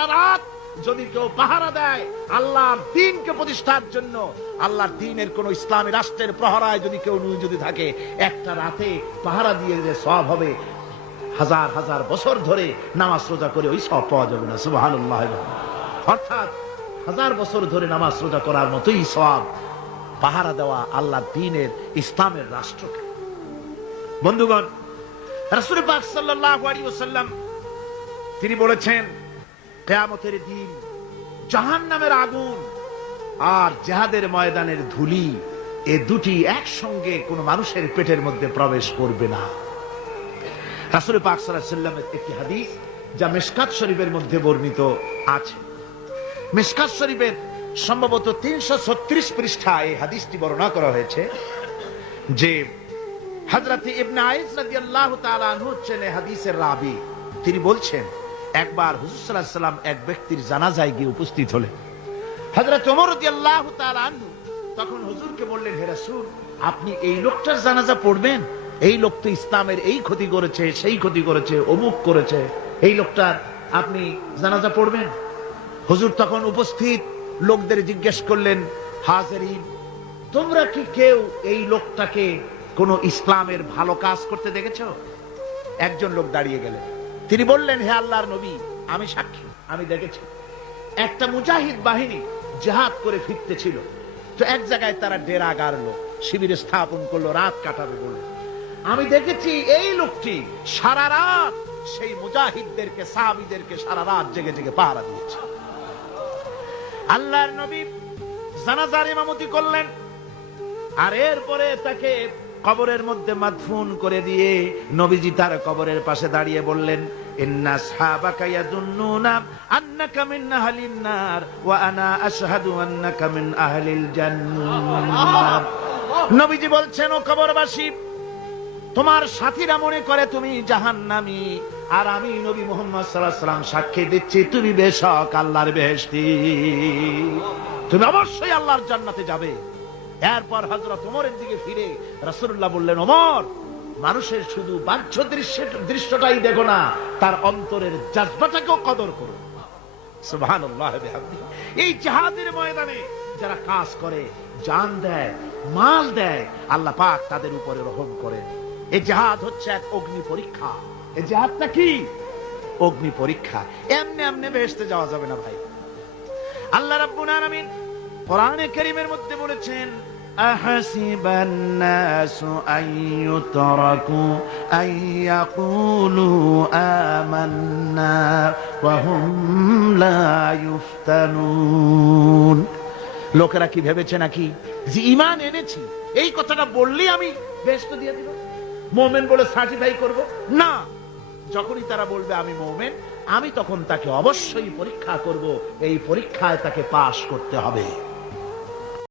একটা রাত যদি কেউ পাহারা দেয় আল্লাহর দ্বীনকে প্রতিষ্ঠার জন্য, আল্লাহর দ্বীনের কোন ইসলামী রাষ্ট্রের প্রহরায় যদি কেউ যদি থাকে, একটা রাতে পাহারা দিয়ে যে সওয়াব হবে, হাজার হাজার বছর ধরে নামাজ রোজা করে ওই সওয়াব পাওয়া যাবে না। সুবহানাল্লাহ। অর্থাৎ হাজার বছর ধরে নামাজ রোজা করার মতোই সওয়াব পাহারা দেওয়া আল্লাহর দ্বীনের ইসলামের রাষ্ট্রকে। বন্ধুগণ, রাসূল পাক সাল্লাল্লাহু আলাইহি ওয়াসাল্লাম তিনি বলেছেন, কিয়ামতের দিন জাহান্নামের আগুন আর জিহাদের ময়দানের ধুলি, এই দুটি একসঙ্গে কোন মানুষের পেটের মধ্যে প্রবেশ করবে না। রাসূল পাক সাল্লাল্লাহু আলাইহি ওয়াসাল্লামের একটি হাদিস যা মিশকাত শরীফের মধ্যে বর্ণিত আছে। মিশকাত শরীফের সম্ভবত 336 পৃষ্ঠায় এই হাদিসটি বর্ণনা করা হয়েছে যে হযরত ইবনে আইস রাদিয়াল্লাহু তাআলা আনহু হচ্ছেন হাদিসের রাবী। তিনি বলছেন, একবার হুজুর সাল্লাল্লাহু আলাইহি ওয়াসাল্লাম এক ব্যক্তির জানাজায় গিয়ে উপস্থিত হলেন। হযরত ওমর রাদিয়াল্লাহু তাআলা আনহু তখন হুজুরকে বললেন, হে রাসূল, আপনি এই লোকটার জানাজা পড়বেন? এই লোক তো ইসলামের এই ক্ষতি করেছে, সেই ক্ষতি করেছে, অমুক করেছে, এই লোকটার আপনি জানাজা পড়বেন? হুজুর তখন উপস্থিত লোকদের জিজ্ঞেস করলেন, হাজিরিন, তোমরা কি কেউ এই লোকটাকে কোন ইসলামের ভালো কাজ করতে দেখেছো? একজন লোক দাঁড়িয়ে গেলেন, তিনি বললেন, হে আল্লাহর নবী, আমি সাক্ষী, আমি দেখেছি। একটা মুজাহিদ বাহিনী জিহাদ করে ফিরতে ছিল, তো এক জায়গায় তারা ডেরা গাড়লো, শিবির স্থাপন করলো, রাত কাটাবে বলে। আমি দেখেছি এই লোকটি সারা রাত সেই মুজাহিদদেরকে, সাহাবীদেরকে সারা রাত জেগে জেগে পাহারা দিয়েছে। আল্লাহর নবী জানাজার ইমামতি করলেন, আর এরপরে তাকে কবরের মধ্যে মাদফুন করে দিয়ে নবীজি তার কবরের পাশে দাঁড়িয়ে বললেন, ইন্না আসহাবাকা ইয়াদুন্নুনা আন্নাকা মিন আহলিন নার ওয়া আনা আশহাদু আন্নাকা মিন আহলিল জান্নাহ। নবীজি বলছেন, ও কবরবাসী, তোমার সাথীরা মনে করে তুমি জাহান্নামী, আর আমি নবী মুহাম্মদ সাল্লাল্লাহু আলাইহি ওয়াসাল্লাম সাক্ষী দিচ্ছি তুমি বেশক আল্লাহর বেহেশতি, তুমি অবশ্যই আল্লাহর জান্নাতে যাবে। এরপর হযরত ওমরের দিকে ফিরে রাসূলুল্লাহ বললেন, ওমর, মানুষের শুধু বাহ্য দৃশ্যটাই দেখো না, তার অন্তরের জজবাটাকেও কদর করো। সুবহানাল্লাহ বিহামদিহি। এই জিহাদের ময়দানে যারা কাজ করে, জান দেয়, মাল দেয়, আল্লাহ পাক তাদের উপরে রহম করেন। এই জিহাদ হচ্ছে এক অগ্নি পরীক্ষা। এই জিহাদটা কি? অগ্নি পরীক্ষা। এমনি এমনি বেহেশতে যাওয়া যাবে না ভাই। আল্লাহ রাব্বুল আলামিন কোরআনে কারীমের মধ্যে বলেছেন, আহাসিবান নাসু আইয়ুতরাকু আইয়াকুলু আমান্না ওয়া হুম লা ইফতানুন। লোকেরা কি ভেবেছে নাকি যে ঈমান এনেছি এই কথাটা বললেই আমি বেহেশত দিয়ে দিব, মুমিন বলে সার্টিফাই করব? না, যখনই তারা বলবে আমি মুমিন, আমি তখন তাকে অবশ্যই পরীক্ষা করব, এই পরীক্ষায় তাকে পাশ করতে হবে।